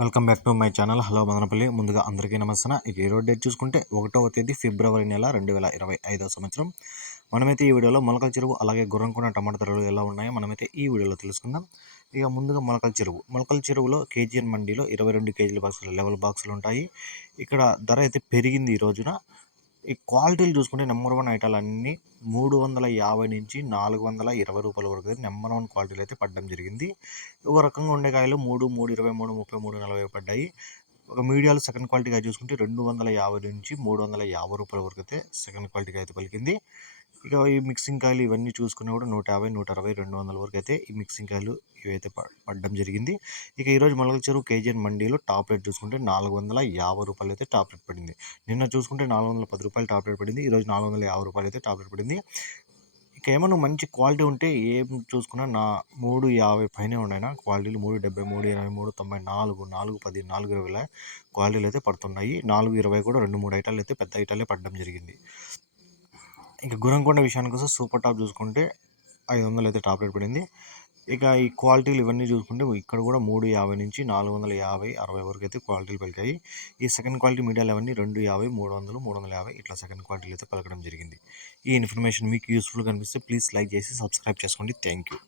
Welcome back to my channel. Hello Madanapalle. ముందుగా అందరికీ నమస్తే ఇక ఈ రోజు డేట్ చూసుకుంటే ఒకటవ తేదీ ఫిబ్రవరి నెల రెండు వేల ఇరవై ఐదవ సంవత్సరం. మనమైతే ఈ వీడియోలో మొలకల చెరువు అలాగే గుర్రంకొండ టమాటా ధరలు ఎలా ఉన్నాయో మనమైతే ఈ వీడియోలో తెలుసుకుందాం. ఇక ముందుగా మొలకల చెరువు. మొలకల చెరువులో కేజీఎన్ మండీలో ఇరవై రెండు కేజీల బాక్సులు లెవెల్ బాక్సులు ఉంటాయి. ఇక్కడ ధర అయితే పెరిగింది ఈ రోజున. ఈ క్వాలిటీలు చూసుకుంటే నెంబర్ వన్ ఐటాలు అన్నీ మూడు వందల యాభై నుంచి నాలుగు వందల ఇరవై రూపాయల వరకు అయితే నెంబర్ వన్ క్వాలిటీలు అయితే పడడం జరిగింది. ఒక రకంగా ఉండే కాయలు మూడు మూడు ఇరవై మూడు ముప్పై మూడు నలభై పడ్డాయి. ఒక మీడియాలో సెకండ్ క్వాలిటీగా చూసుకుంటే రెండు వందల యాభై నుంచి మూడు వందల యాభై రూపాయల వరకు అయితే సెకండ్ క్వాలిటీగా అయితే పలికింది. ఇక ఈ మిక్సింగ్ కాయలు ఇవన్నీ చూసుకున్నా కూడా నూట యాభై నూట అరవై రెండు వందల వరకు అయితే ఈ మిక్సింగ్ కాయలు ఇవైతే పడడం జరిగింది. ఇక ఈరోజు మొలకల చెరువు కేజీఎన్ మండీలో టాప్ రేట్ చూసుకుంటే నాలుగు వందల యాభై రూపాయలు అయితే టాప్ రేట్ పడింది. నిన్న చూసుకుంటే నాలుగు వందల పది రూపాయలు టాప్ రేట్ పడింది. ఈరోజు నాలుగు వందల యాభై రూపాయలు అయితే టాప్ రేట్ పడింది. ఇక ఏమన్నా మంచి క్వాలిటీ ఉంటే ఏం చూసుకున్నా నా మూడు యాభై పైనే ఉన్నాయి క్వాలిటీలు మూడు డెబ్బై మూడు ఇరవై మూడు తొంభై నాలుగు నాలుగు పది నాలుగు ఇరవై క్వాలిటీలు అయితే పడుతున్నాయి. నాలుగు ఇరవై కూడా రెండు మూడు ఐటాలు అయితే పెద్ద ఐటాలే పడడం జరిగింది. ఇక గురంకొండ విషయానికి వస్తే సూపర్ టాప్ చూసుకుంటే ఐదు వందలు అయితే టాప్ రేట్ పడింది. ఇక ఈ క్వాలిటీలు ఇవన్నీ చూసుకుంటే ఇక్కడ కూడా మూడు యాభై నుంచి నాలుగు వందల యాభై అరవై వరకు అయితే క్వాలిటీలు పలికాయి. ఈ సెకండ్ క్వాలిటీ మీడియాలు అవన్నీ రెండు యాభై మూడు వందలు మూడు వందల యాభై ఇట్లా సెకండ్ క్వాలిటీలు అయితే పలకడం జరిగింది. ఈ ఇన్ఫర్మేషన్ మీకు యూస్ఫుల్ కనిపిస్తే ప్లీజ్ లైక్ చేసి సబ్స్క్రైబ్ చేసుకోండి. Thank you.